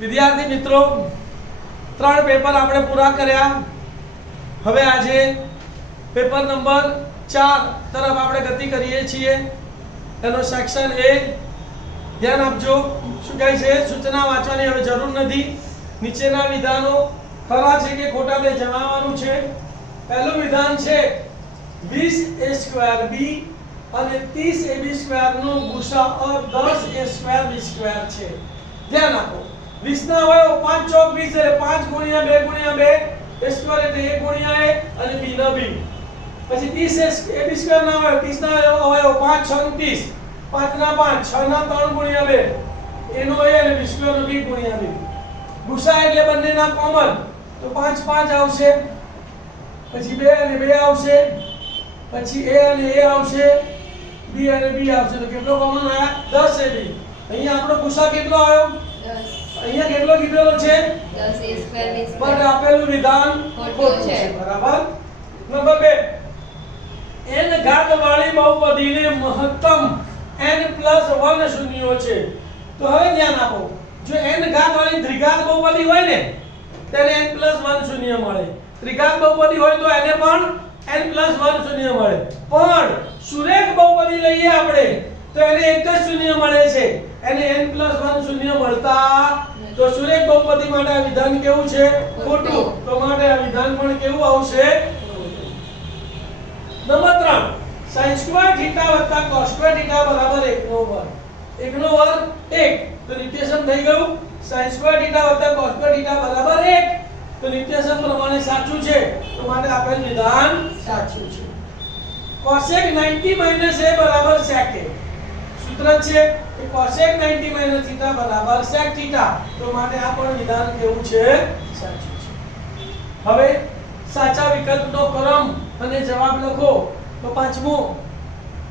વિદ્યાર્થી મિત્રો, 3 પેપર આપણે પૂરા કર્યા. હવે આજે પેપર નંબર 4 તરફ આપણે ગતિ કરીએ છીએ. એનો સેક્શન A. ધ્યાન આપજો. શું કહે છે? સૂચના વાંચવાની હવે જરૂર નથી. નીચેના વિધાનો ખરા છે કે ખોટા તે જણાવવાનું છે. પહેલું વિધાન છે 20a² b અને 30ab² નો ગુસાઅ 10a² b² છે. ધ્યાન આપો. 20 ના અવયવ 5 ચોક 20 એટલે 5 ગુણ્યા 2 ગુણ્યા 2 a² એટલે 1 ગુણ્યા 1 અને b ના b. પછી 30ab² ના અવયવ 30 ના અવયવ 5 6 30 5 ના 5 6 ના 3 ગુણ્યા 2 એનો a અને b² નો b ગુણ્યા b. ગુસા એટલે બંનેના કોમન તો 5 5 આવશે. પછી 2 અને 2 આવશે. પછી a અને a આવશે. b અને b આવશે. તો કેટલો કોમન આયા? 10ab. અહીંયા આપણો ગુસા કેટલો આવ્યો? 10. અહીંયા કેટલો કીધેલો છે? 10a² પણ આપેલું વિધાન ખોટું છે. બરાબર. નંબર 2, n ઘાત વાળી બહુપદીને મહત્તમ n+1 શૂન્યો છે. તો હવે ધ્યાન આપો. જો n ઘાત વાળી દ્વિઘાત બહુપદી હોય ને તેને n+1 શૂન્ય મળે. ત્રિઘાત બહુપદી હોય તો એને પણ n+1 શૂન્ય મળે. પણ સુરેખ બહુપદી લઈએ આપણે તો એને એક જ શૂન્ય મળે છે. એને n+1 શૂન્ય મળતા તો સુરેખ બહુપદી માટે આ વિધાન કેવું છે? ખોટું. તો માટે આ વિધાન પણ કેવું આવશે? નંબર 3, sin² θ cos² θ બરાબર 1 નો વર્ગ. 1 નો વર્ગ 1 તો નિત્યસમ થઈ ગયું. sin² θ cos² θ બરાબર 1 તો નિત્યસમ પ્રમાણે સાચું છે. તો માટે આપેલ વિધાન સાચું છે. cosec 90 - a બરાબર sec a. સૂત્ર છે કે cosec 90 - θ બરાબર sec θ. તો માટે આ પણ વિધાન કેવું છે? સાચું છે. હવે સાચા વિકલ્પનો ક્રમ અને જવાબ લખો. તો પાંચમો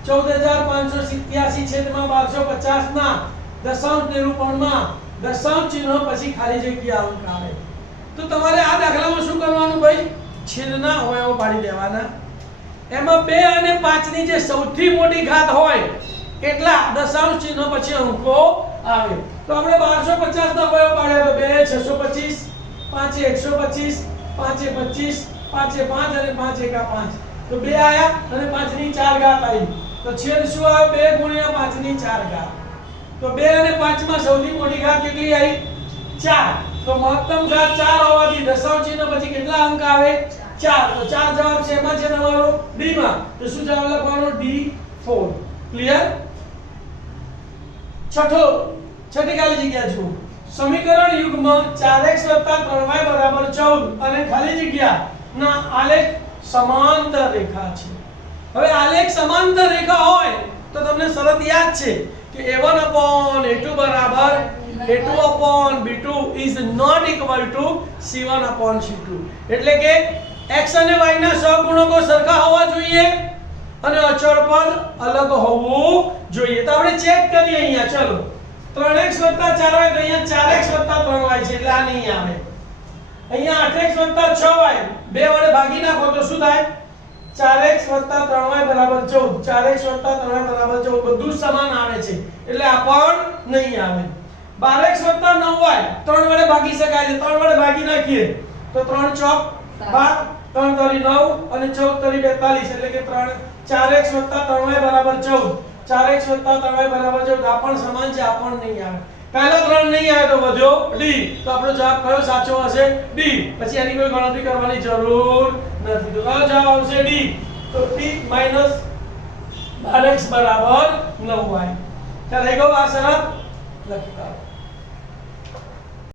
14587/1250 ના દશાંશ નિરૂપણમાં દશાંશ ચિહ્ન પછી ખાલી જગ્યા અંક આવે. તો તમારે આ દાખલામાં શું કરવાનું ભાઈ? છેદના અવયવો પાડી દેવાના. એમાં 2 અને 5 ની જે સૌથી મોટી ઘાત હોય એટલા દશાંશ ચિહ્ન પછી અંકો આવે. તો આપણે 1250 નો અવયવ પાડ્યો તો 2 625, 5 125, 5 25, 5 5 અને 5 1 5. તો 2 આયા અને 5 ની 4 ઘાત આવી. તો છેદ શું આવે? 2 ગુણ્યા 5 ની 4 ઘાત. તો 2 અને 5 માં સૌથી મોટી ઘાત કેટલી આવી? 4. તો મહત્તમ ઘાત 4 હોવાથી દશાંશ ચિહ્ન પછી કેટલા અંક આવે? 4. તો 4 જવાબ છે એમાં છે તમારો D માં. તો શું જવાબ લખવાનો? D4. ક્લિયર? છઠ્ઠી ખાલી જગ્યા જુઓ. સમીકરણ યુગ્મ 4x + 3y બરાબર 14 અને ખાલી જગ્યા ના આલેખ સમાંતર રેખા છે. હવે આલેખ સમાંતર રેખા હોય તો તમને શરત યાદ છે કે a1/a2 બરાબર a2/b2 is not equal to c1/c2. એટલે કે x અને y ના સહગુણકો સરખા હોવા જોઈએ અને અચળ પદ અલગ હોવું જોઈએ. તો આપણે ચેક કરીએ અહીંયા. ચલો 3x + 4y તો અહીંયા 4x + 3y છે એટલે આ નહીં આવે. અહીંયા 8x + 6y 2 વડે ભાગી નાખો તો શું થાય? 4x + 3y બરાબર 14. 4x + 3y બરાબર 14. બધું સમાન આવે છે એટલે આ પણ નહીં આવે. 12x + 9y 3 વડે ભાગી શકાય છે. 3 વડે ભાગી નાખીએ તો 3 ચોક 12, 3 તરી 9 અને 14 તરી 42 એટલે કે 4x + 3y બરાબર 14. 4x + 3y બરાબર 14. આ પણ સમાન છે. આ પણ નહીં આવે. પહેલો 3 નહીં આવે તો વધ્યો D. તો આપણો જવાબ કયો સાચો હશે? D. પછી આની કોઈ ગણતરી કરવાની જરૂર નથી. તો કયો જવાબ આવશે? D. તો D - 12x બરાબર 9y. ચાલો એ ગયો આ શરત લખી કાઢો.